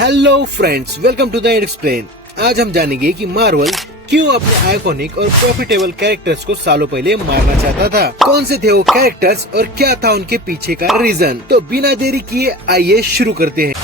Hello friends, welcome to the explain. आज हम जानेंगे कि मार्वल क्यों अपने आइकॉनिक और प्रॉफिटेबल कैरेक्टर्स को सालों पहले मारना चाहता था। कौन से थे वो कैरेक्टर्स और क्या था उनके पीछे का रीजन। तो बिना देरी किए आइए शुरू करते हैं।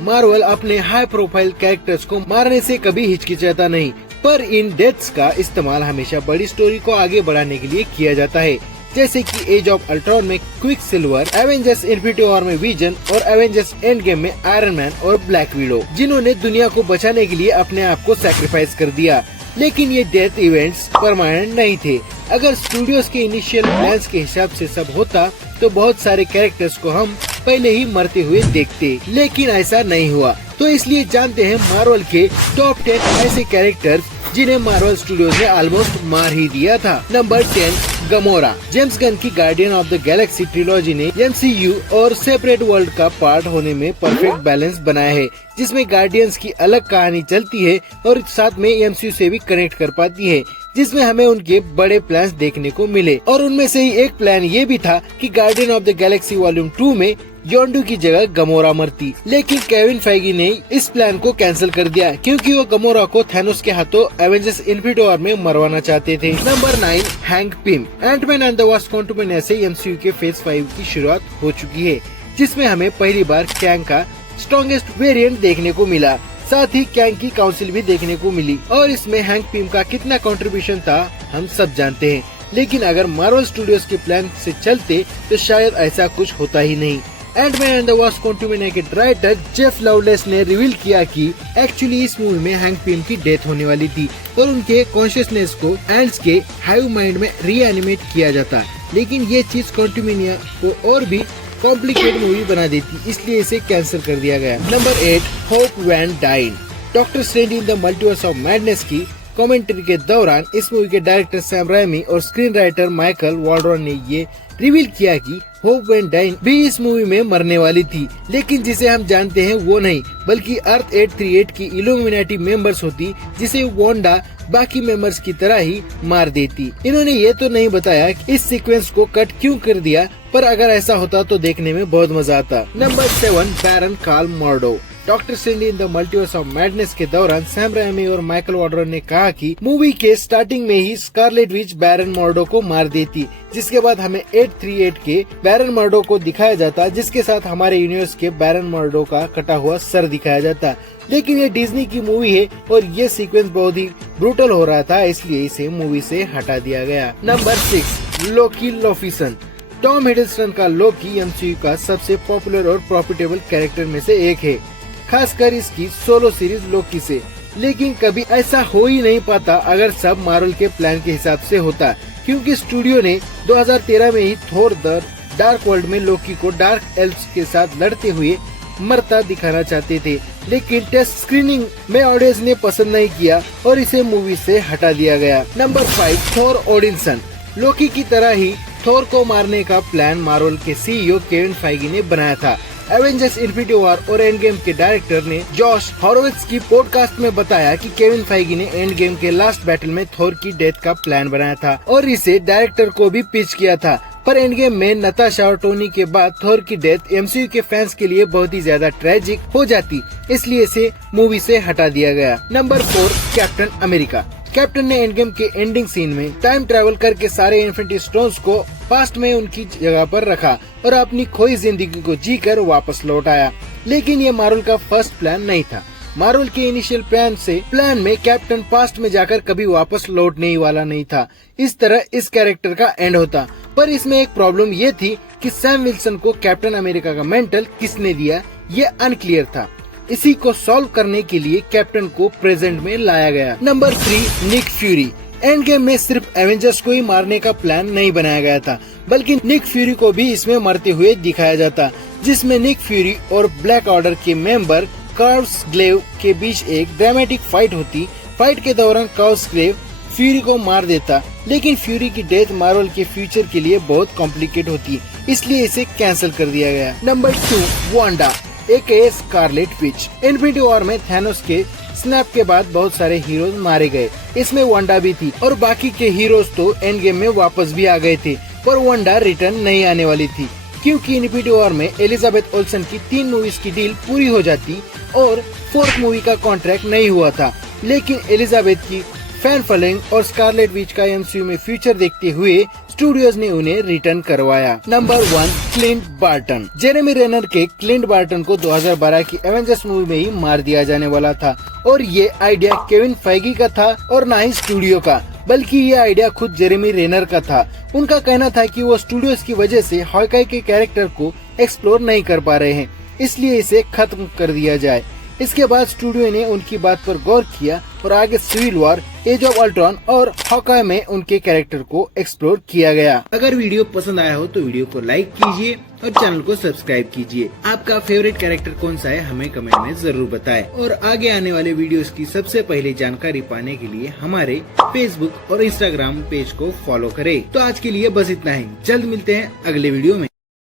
मार्वल अपने हाई प्रोफाइल कैरेक्टर्स को मारने से कभी हिचकिचाता नहीं, पर इन डेथ्स का इस्तेमाल हमेशा बड़ी स्टोरी को आगे बढ़ाने के लिए किया जाता है। जैसे कि एज ऑफ अल्ट्रॉन में quick silver, Avengers infinity war में विजन और एवेंजर्स एंड गेम में आयरन मैन और ब्लैक विडो, जिन्होंने दुनिया को बचाने के लिए अपने आप को सैक्रिफाइस कर दिया। लेकिन ये डेथ इवेंट्स परमानेंट नहीं थे। अगर स्टूडियोज के इनिशियल प्लान्स के हिसाब से सब होता तो बहुत सारे कैरेक्टर्स को हम पहले ही मरते हुए देखते, लेकिन ऐसा नहीं हुआ। तो इसलिए जानते हैं मार्वल के टॉप 10 ऐसे कैरेक्टर्स जिन्हें मार्वल स्टूडियोज ने ऑलमोस्ट मार ही दिया था। Number 10, Gamora. जेम्स गन की Guardian of the Galaxy trilogy ने MCU और सेपरेट वर्ल्ड का पार्ट होने में परफेक्ट बैलेंस बनाया है, जिसमें गार्डियंस की अलग कहानी चलती है और साथ में MCU से भी कनेक्ट कर पाती है, जिसमें हमें उनके बड़े प्लान्स देखने को मिले। और उनमें से ही एक प्लान ये भी था कि guardian of the Galaxy volume 2 में योंडू की जगह गमोरा मरती, लेकिन केविन फेगी ने इस प्लान को कैंसिल कर दिया क्योंकि वो गमोरा को थैनोस के हाथों एवेंजर्स इन्फिनिटी वॉर में मरवाना चाहते थे। Number 9, Hank Pym. Ant Man and the Wasp Quantumania से MCU के फेज 5 की शुरुआत हो चुकी है, जिसमें हमें पहली बार कैंग का स्ट्रॉन्गेस्ट वेरिएंट देखने को मिला। साथ ही कैंग की काउंसिल भी देखने को मिली और इसमें हैंक पिम का कितना कंट्रीब्यूशन था हम सब जानते हैं। लेकिन अगर मार्वल स्टूडियोज के प्लान से चलते तो शायद ऐसा कुछ होता ही नहीं। एंटमैन एंड द वास्प क्वांटमैनिया के डायरेक्टर जेफ लवलेस ने रिवील किया कि एक्चुअली इस मूवी में हैंक पिम की डेथ होने वाली थी और उनके कॉन्शियसनेस को एंड्स के हाइव माइंड में रीएनिमेट किया जाता, लेकिन ये चीज क्वांटमैनिया को और भी कॉम्प्लिकेटेड मूवी बना देती, इसलिए इसे कैंसिल कर दिया गया। Number 8, Hope Van Dyne. Doctor Strange in the Multiverse of Madness की कमेंट्री के दौरान इस मूवी के डायरेक्टर सैम राइमी और स्क्रीन राइटर माइकल वॉल्ड्रॉन ने ये रिवील किया कि होप वैन डाइन भी इस मूवी में मरने वाली थी, लेकिन जिसे हम जानते हैं वो नहीं, बल्कि अर्थ 838 की इल्यूमिनाटी मेंबर्स होती, जिसे वांडा बाकी मेंबर्स की तरह ही मार देती। इन्होंने ये तो नहीं बताया कि इस सीक्वेंस को कट क्यों कर दिया, पर अगर ऐसा होता तो देखने में बहुत मजा आता। Number 7, Baron Karl Mordo. Doctor Strange in the Multiverse of Madness के दौरान सैम राइमी और माइकल वॉल्ड्रॉन ने कहा कि मूवी के स्टार्टिंग में ही स्कारलेट विच बैरन मॉर्डो को मार देती, जिसके बाद हमें 838 के बैरन मॉर्डो को दिखाया जाता, जिसके साथ हमारे यूनिवर्स के बैरन मॉर्डो का कटा हुआ सर दिखाया जाता। लेकिन ये डिज्नी की मूवी है और ये सीक्वेंस बहुत ही ब्रूटल हो रहा था, इसलिए इसे मूवी से हटा दिया गया। नंबर 6, लोकी लोफिसन। टॉम हिडलस्टन का लोकी MCU का सबसे पॉपुलर और प्रॉफिटेबल कैरेक्टर में से एक है, खासकर इसकी सोलो सीरीज लोकी से। लेकिन कभी ऐसा हो ही नहीं पाता अगर सब मार्वल के प्लान के हिसाब से होता, क्योंकि स्टूडियो ने 2013 में ही थोर द डार्क वर्ल्ड में लोकी को डार्क एल्व्स के साथ लड़ते हुए मरता दिखाना चाहते थे, लेकिन टेस्ट स्क्रीनिंग में ऑडियंस ने पसंद नहीं किया और इसे मूवी से हटा दिया गया। नंबर 5, थोर ओडिनसन। लोकी की तरह ही थोर को मारने का प्लान मार्वल के CEO केविन फेगी ने बनाया था। एवेंजर्स इन्फिनिटी वॉर और एंड गेम के डायरेक्टर ने जॉश हॉरोविट्ज की पॉडकास्ट में बताया कि केविन फेगी ने एंड गेम के लास्ट बैटल में थोर की डेथ का प्लान बनाया था और इसे डायरेक्टर को भी पिच किया था, पर एंड गेम में नताशा और टोनी के बाद थोर की डेथ MCU के फैंस के लिए बहुत ही ज्यादा ट्रेजिक हो जाती, इसलिए इसे मूवी से हटा दिया गया। Number 4, captain America. कैप्टन ने एंड गेम के एंडिंग सीन में टाइम ट्रैवल करके सारे इन्फिनिटी स्टोन्स को पास्ट में उनकी जगह पर रखा और अपनी खोई जिंदगी को जीकर वापस लौट आया। लेकिन ये मार्वल का फर्स्ट प्लान नहीं था। मार्वल के इनिशियल प्लान में कैप्टन पास्ट में जाकर कभी वापस लौटने ही वाला नहीं था। इस तरह इस कैरेक्टर का एंड होता, पर इसमें एक प्रॉब्लम ये थी कि सैम विल्सन को कैप्टन अमेरिका का मेंटल किसने दिया, ये अनक्लियर था। इसी को सॉल्व करने के लिए कैप्टन को प्रेजेंट में लाया गया। Number 3, Nick Fury. Endgame में सिर्फ एवेंजर्स को ही मारने का प्लान नहीं बनाया गया था, बल्कि निक फ्यूरी को भी इसमें मरते हुए दिखाया जाता, जिसमें निक फ्यूरी और ब्लैक ऑर्डर के मेंबर कार्सग्लेव के बीच एक ड्रामेटिक फाइट होती। फाइट के दौरान कार्सग्लेव फ्यूरी को मार देता, लेकिन फ्यूरी की डेथ मार्वल के फ्यूचर के लिए बहुत कॉम्प्लिकेट होती, इसलिए इसे कैंसिल कर दिया गया। Number 2, Wanda. AKA Scarlet Witch. Infinity war में थैनोस के स्नैप के बाद बहुत सारे हीरोज मारे गए, इसमें वांडा भी थी और बाकी के हीरोज तो एंड गेम में वापस भी आ गए थे, पर वांडा रिटर्न नहीं आने वाली थी क्योंकि इन्फिनिटी वॉर में एलिजाबेथ ओल्सन की 3 मूवीज की डील पूरी हो जाती और 4th मूवी का कॉन्ट्रैक्ट नहीं हुआ था। लेकिन एलिजाबेथ की फैन फॉलोइंग और स्कारलेट विच का MCU में फ्यूचर देखते हुए स्टूडियोज ने उन्हें रिटर्न करवाया। Number 1, Clint Barton. जेरेमी रेनर के क्लिंट बार्टन को 2012 की एवेंजर्स मूवी में ही मार दिया जाने वाला था और ये आइडिया केविन फेगी का था और ना ही स्टूडियो का, बल्कि ये आइडिया खुद जेरेमी रेनर का था। उनका कहना था कि वो स्टूडियोज की वजह से हॉकाई के कैरेक्टर को एक्सप्लोर नहीं कर पा रहे हैं, इसलिए इसे खत्म कर दिया जाए। इसके बाद स्टूडियो ने उनकी बात पर गौर किया और आगे Civil War, Age of Ultron और हॉकाई में उनके कैरेक्टर को एक्सप्लोर किया गया। अगर वीडियो पसंद आया हो तो वीडियो को लाइक कीजिए और चैनल को सब्सक्राइब कीजिए। आपका फेवरेट कैरेक्टर कौन सा है हमें कमेंट में जरूर बताएं। और आगे आने वाले वीडियोस की सबसे पहले जानकारी पाने के लिए हमारे फेसबुक और इंस्टाग्राम पेज को फॉलो करें। तो आज के लिए बस इतना ही, जल्द मिलते हैं अगले वीडियो में।